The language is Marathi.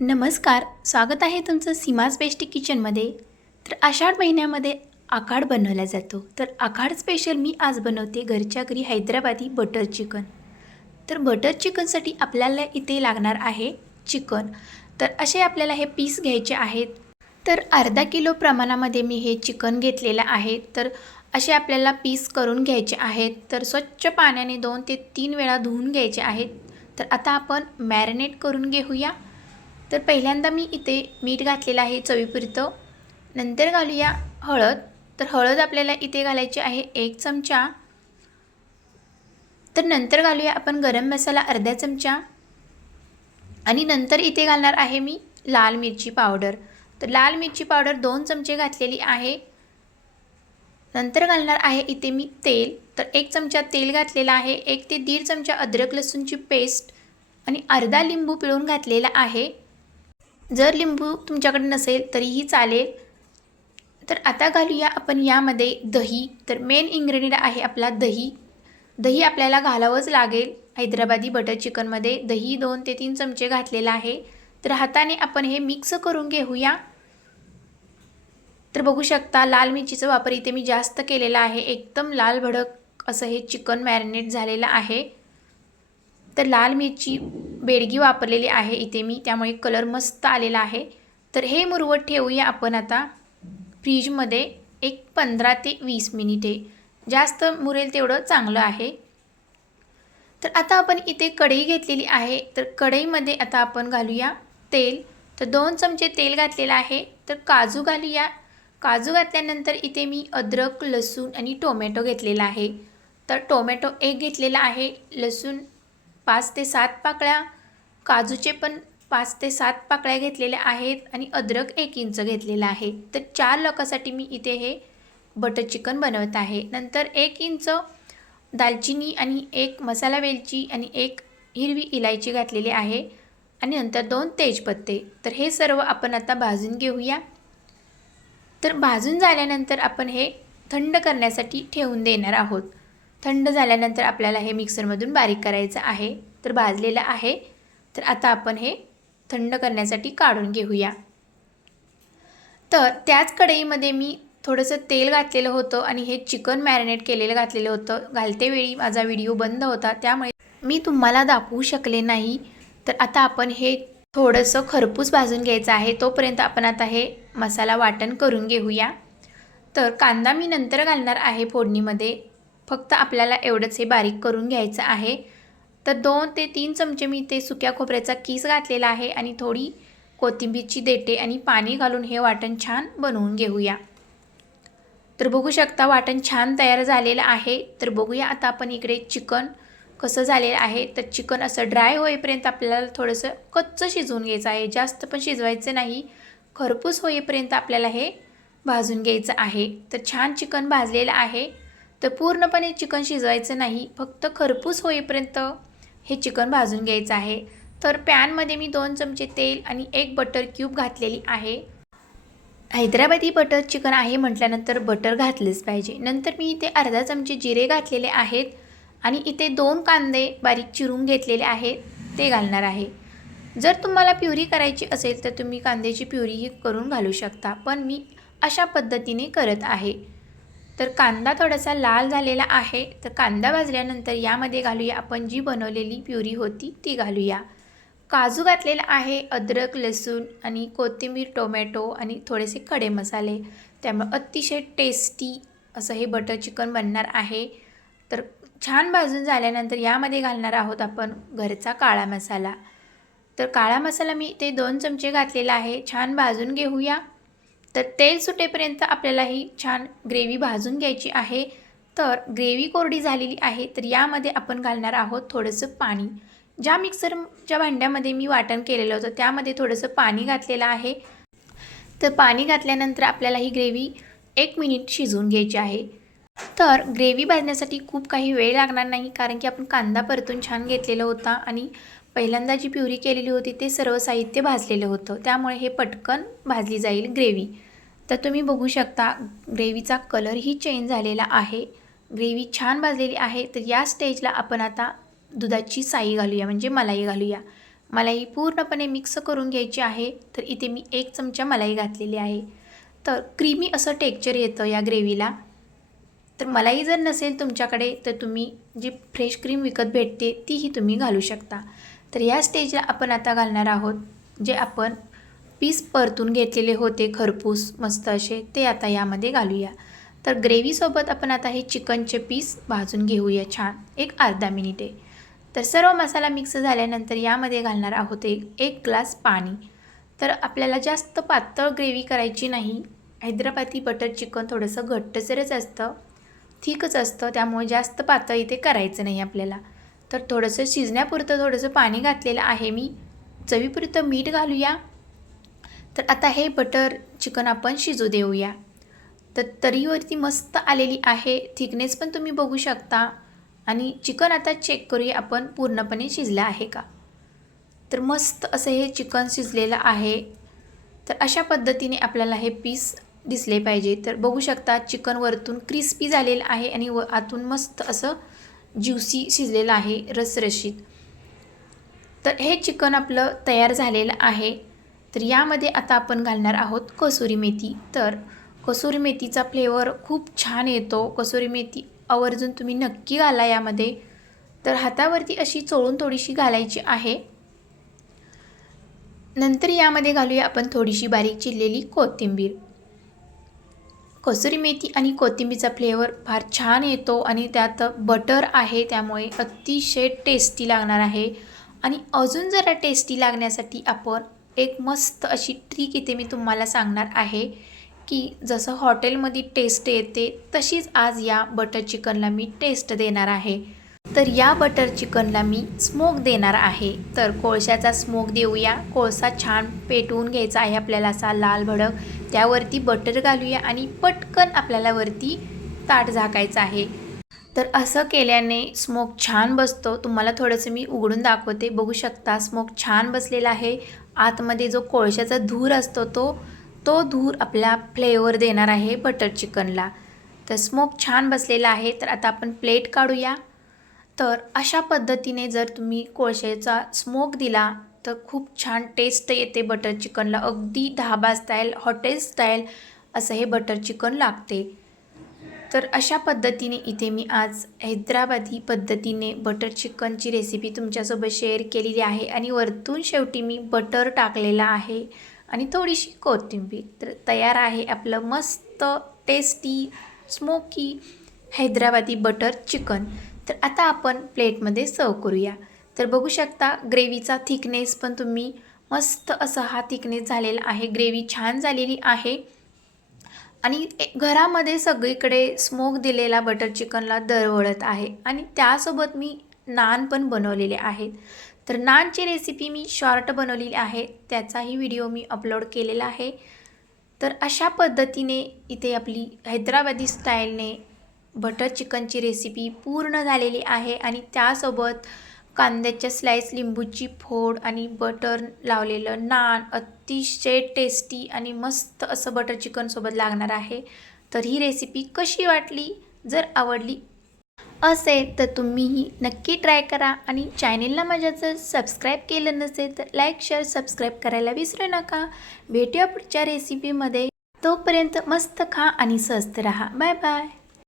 नमस्कार स्वागत आहे तुमचं सीमाज बेस्टी किचनमध्ये. तर आषाढ महिन्यामध्ये आखाड बनवला जातो. तर आखाड स्पेशल मी आज बनवते घरच्या घरी हैदराबादी बटर चिकन तर बटर चिकनसाठी आपल्याला इथे लागणार आहे चिकन तर असे आपल्याला हे पीस घ्यायचे आहेत. तर अर्धा किलो प्रमाणामध्ये मी हे चिकन घेतलेलं आहे. तर असे आपल्याला पीस करून घ्यायचे आहेत. तर स्वच्छ पाण्याने दोन ते तीन वेळा धुवून घ्यायचे आहेत. तर आता आपण मॅरिनेट करून घेऊया. तर पहिल्यांदा मी इथे मीठ घातलेलं आहे चवीपुरतं. नंतर घालूया हळद. तर हळद आपल्याला इथे घालायची आहे एक चमचा. तर नंतर घालूया आपण गरम मसाला अर्धा चमचा. आणि नंतर इथे घालणार आहे मी लाल मिरची पावडर. तर लाल मिरची पावडर दोन चमचे घातलेली आहे. नंतर घालणार आहे इथे मी तेल. तर एक चमचा तेल घातलेला आहे एक ते दीड चमचा अद्रक लसूणची पेस्ट आणि अर्धा लिंबू पिळून घातलेला आहे. जर लिंबू तुमच्याकडे नसेल तरीही चालेल. तर आता घालूया आपण यामध्ये दही. तर मेन इंग्रेडियंट आहे आपला दही. दही आपल्याला घालावंच लागेल. हैदराबादी बटर चिकनमध्ये दही दोन ते तीन चमचे घातलेलं आहे. तर हाताने आपण हे मिक्स करून घेऊया. तर बघू शकता लाल मिरचीचा वापर इथे मी जास्त केलेला आहे. एकदम लाल भडक असं हे चिकन मॅरिनेट झालेलं आहे. तर लाल मिरची बेडगी वापरलेली आहे इथे मी त्यामुळे कलर मस्त आलेला आहे. तर हे मुरवत ठेवूया आपण आता फ्रीजमध्ये एक पंधरा ते वीस मिनिटे. जास्त मुरेल तेवढं चांगलं आहे. तर आता आपण इथे कढई घेतलेली आहे. तर कढईमध्ये आता आपण घालूया तेल. तर दोन चमचे तेल घातलेलं आहे. तर काजू घालूया. काजू घातल्यानंतर इथे मी अद्रक लसूण आणि टोमॅटो घेतलेला आहे. तर टोमॅटो एक घेतलेला आहे लसूण पाच ते सात पाकळ्या काजूचे पण पाच ते सात पाकळ्या घेतलेल्या आहेत आणि अद्रक एक इंच घेतलेला आहे. तर चार लोकांसाठी मी इथे हे बटर चिकन बनवत आहे. नंतर एक इंच दालचिनी आणि एक मसाला वेलची आणि एक हिरवी इलायची घातलेली आहे आणि नंतर दोन तेजपत्ते. तर हे सर्व आपण आता भाजून घेऊया. तर भाजून झाल्यानंतर आपण हे थंड करण्यासाठी ठेवून देणार आहोत. थंड झाल्यानंतर आपल्याला हे मिक्सरमधून बारीक करायचं आहे. तर भाजलेलं आहे. तर आता आपण हे थंड करण्यासाठी काढून घेऊया. तर त्याच कढईमध्ये मी थोडंसं तेल घातलेलं होतं आणि हे चिकन मॅरिनेट केलेलं घातलेलं होतं. घालतेवेळी माझा व्हिडिओ बंद होता. त्यामुळे मी तुम्हाला दाखवू शकले नाही. तर आता आपण हे थोडंसं खरपूस भाजून घ्यायचं आहे. तोपर्यंत आपण आता हे मसाला वाटण करून घेऊया. तर कांदा मी नंतर घालणार आहे फोडणीमध्ये. फक्त आपल्याला एवढंच हे बारीक करून घ्यायचं आहे. तर दोन ते तीन चमचे मी ते सुक्या खोबऱ्याचा किस घातलेला आहे आणि थोडी कोथिंबीरची देटे आणि पाणी घालून हे वाटण छान बनवून घेऊया. तर बघू शकता वाटण छान तयार झालेलं आहे. तर बघूया आता आपण इकडे चिकन कसं झालेलं आहे. तर चिकन असं ड्राय होईपर्यंत आपल्याला थोडंसं कच्चं शिजवून घ्यायचं आहे. जास्त पण शिजवायचं नाही. खरपूस होईपर्यंत आपल्याला हे भाजून घ्यायचं आहे. तर छान चिकन भाजलेलं आहे. तर पूर्णपणे चिकन शिजवायचं नाही फक्त खरपूस होईपर्यंत हे चिकन भाजून घ्यायचं आहे. तर पॅनमध्ये मी दोन चमचे तेल आणि एक बटर क्यूब घातलेली आहे. हैदराबादी बटर चिकन आहे म्हटल्यानंतर बटर घातलेच पाहिजे. नंतर मी इथे अर्धा चमचे जिरे घातलेले आहेत आणि इथे दोन कांदे बारीक चिरून घेतलेले आहेत ते घालणार आहे. जर तुम्हाला प्युरी करायची असेल तर तुम्ही कांद्याची प्युरीही करून घालू शकता पण मी अशा पद्धतीने करत आहे. तर कांदा थोडासा लाल झालेला आहे. तर कांदा भाजल्यानंतर यामध्ये घालूया आपण जी बनवलेली प्युरी होती ती घालूया. काजू घातलेला आहे अद्रक लसूण आणि कोथिंबीर टोमॅटो आणि थोडेसे खडे मसाले. त्यामुळे अतिशय टेस्टी असं हे बटर चिकन बनणार आहे. तर छान भाजून झाल्यानंतर यामध्ये घालणार आहोत आपण घरचा काळा मसाला. तर काळा मसाला मी ते दोन चमचे घातलेला आहे. छान भाजून घेऊया. तर तेल सुटेपर्यंत आपल्याला ही छान ग्रेव्ही भाजून घ्यायची आहे. तर ग्रेव्ही कोरडी झालेली आहे तर यामध्ये आपण घालणार आहोत थोडंसं पाणी. ज्या मिक्सरच्या भांड्यामध्ये मी वाटण केलेलं होतं त्यामध्ये थोडंसं पाणी घातलेलं आहे. तर पाणी घातल्यानंतर आपल्याला ही ग्रेव्ही एक मिनिट शिजवून घ्यायची आहे. तर ग्रेव्ही भाजण्यासाठी खूप काही वेळ लागणार नाही कारण की आपण कांदा परतून छान घेतलेला होता आणि पहिल्यांदा जी प्युरी केलेली होती ते सर्व साहित्य भाजलेलं होतं. त्यामुळे हे पटकन भाजली जाईल ग्रेव्ही. तर तुम्ही बघू शकता ग्रेव्हीचा कलरही चेंज झालेला आहे. ग्रेव्ही छान भाजलेली आहे. तर या स्टेजला आपण आता दुधाची साई घालूया म्हणजे मलाई घालूया. मलाई पूर्णपणे मिक्स करून घ्यायची आहे. तर इथे मी एक चमचा मलाई घातलेली आहे. तर क्रीमी असं टेक्चर येतं या ग्रेव्हीला. तर मलाई जर नसेल तुमच्याकडे तर तुम्ही जी फ्रेश क्रीम विकत भेटते तीही तुम्ही घालू शकता. तर या स्टेजला आपण आता घालणार आहोत जे आपण पीस परतून घेतलेले होते खरपूस मस्त असे ते आता यामध्ये घालूया. तर ग्रेव्हीसोबत आपण आता हे चिकनचे पीस भाजून घेऊया छान. एक अर्धा मिनिटे तर सर्व मसाला मिक्स झाल्यानंतर यामध्ये घालणार आहोत एक एक ग्लास पाणी. तर आपल्याला जास्त पातळ ग्रेव्ही करायची नाही. हैदराबादी बटर चिकन थोडंसं घट्टसरच असतं थिकच असतं त्यामुळे जास्त पातळ इथे करायचं नाही आपल्याला. तर थोडंसं शिजण्यापुरतं थोडंसं पाणी घातलेलं आहे मी. चवीपुरतं मीठ घालूया. तर आता हे बटर चिकन आपण शिजू देऊया. तर तरीवरती मस्त आलेली आहे. थिकनेस पण तुम्ही बघू शकता. आणि चिकन आता चेक करूया आपण पूर्णपणे शिजलं आहे का? तर मस्त असं हे चिकन शिजलेलं आहे. तर अशा पद्धतीने आपल्याला हे पीस दिसले पाहिजे. तर बघू शकता चिकन वरतून क्रिस्पी झालेलं आहे आणि व आतून मस्त असं ज्युसी शिजलेलं आहे रसरशीत. तर हे चिकन आपलं तयार झालेलं आहे. तर यामध्ये आता आपण घालणार आहोत कसुरी मेथी. तर कसुरी मेथीचा फ्लेवर खूप छान येतो. कसुरी मेथी आवर्जून तुम्ही नक्की घाला यामध्ये. तर हातावरती अशी चोळून थोडीशी घालायची आहे. नंतर यामध्ये घालूया आपण थोडीशी बारीक चिरलेली कोथिंबीर. कसुरी मेथी आणि कोथिंबीरचा फ्लेवर फार छान येतो आणि त्यात बटर आहे त्यामुळे अतिशय टेस्टी लागणार आहे. आणि अजून जरा टेस्टी लागण्यासाठी आपण एक मस्त अशी ट्रिक इथे मी तुम्हाला सांगणार आहे की जसं हॉटेलमध्ये टेस्ट येते तशीच आज या बटर चिकनला मी टेस्ट देणार आहे. तर या बटर चिकनला मी स्मोक देणार आहे. तर कोळशाचा स्मोक देऊया. कोळसा छान पेटवून घ्यायचा आहे आपल्याला असा लाल भडक. त्यावरती बटर घालूया आणि पटकन आपल्याला वरती ताट झाकायचं आहे. तर असं केल्याने स्मोक छान बसतो. तुम्हाला थोडंसं मी उघडून दाखवते. बघू शकता स्मोक छान बसलेला आहे. आतमध्ये जो कोळशाचा धूर असतो तो तो धूर आपला फ्लेवर देणार आहे बटर चिकनला तर स्मोक छान बसलेला आहे. तर आता आपण प्लेट काढूया. तर अशा पद्धतीने जर तुम्ही कोळशेचा स्मोक दिला तर खूप छान टेस्ट येते बटर चिकनला अगदी ढाबा स्टाईल हॉटेल स्टाईल असं हे बटर चिकन लागते. तर अशा पद्धतीने इथे मी आज हैदराबादी पद्धतीने बटर चिकनची रेसिपी तुमच्यासोबत शेअर केलेली आहे आणि वरतून शेवटी मी बटर टाकलेलं आहे आणि थोडीशी कोथिंबीर. तर तयार आहे आपलं मस्त tasty smoky Hyderabadi butter chicken तर आता आपण प्लेटमध्ये सर्व करूया. तर बघू शकता ग्रेव्हीचा थिकनेस पण तुम्ही मस्त असा हा थिकनेस झालेला आहे. ग्रेव्ही छान झालेली आहे. आणि घरामध्ये सगळीकडे स्मोक दिलेला बटर चिकनला दरवळत आहे. आणि त्यासोबत मी नान पण बनवलेले आहेत. तर नानची रेसिपी मी शॉर्ट बनवलेली आहे. त्याचाही व्हिडिओ मी अपलोड केलेला आहे. तर अशा पद्धतीने इथे आपली हैदराबादी स्टाईलने बटर चिकनची रेसिपी पूर्ण झालेली आहे आणि त्यासोबत कांद्याच्या स्लाईस लिंबूची फोड आणि बटर लावलेलं नान अतिशय टेस्टी आणि मस्त असं बटर चिकनसोबत लागणार आहे. तर ही रेसिपी कशी वाटली? जर आवडली असेल तर तुम्हीही नक्की ट्राय करा आणि चॅनेलला माझ्या जर सबस्क्राईब केलं नसेल तर लाईक शेअर सबस्क्राईब करायला विसरू नका. भेटूया पुढच्या रेसिपीमध्ये तोपर्यंत मस्त खा आणि स्वस्त राहा. Bye bye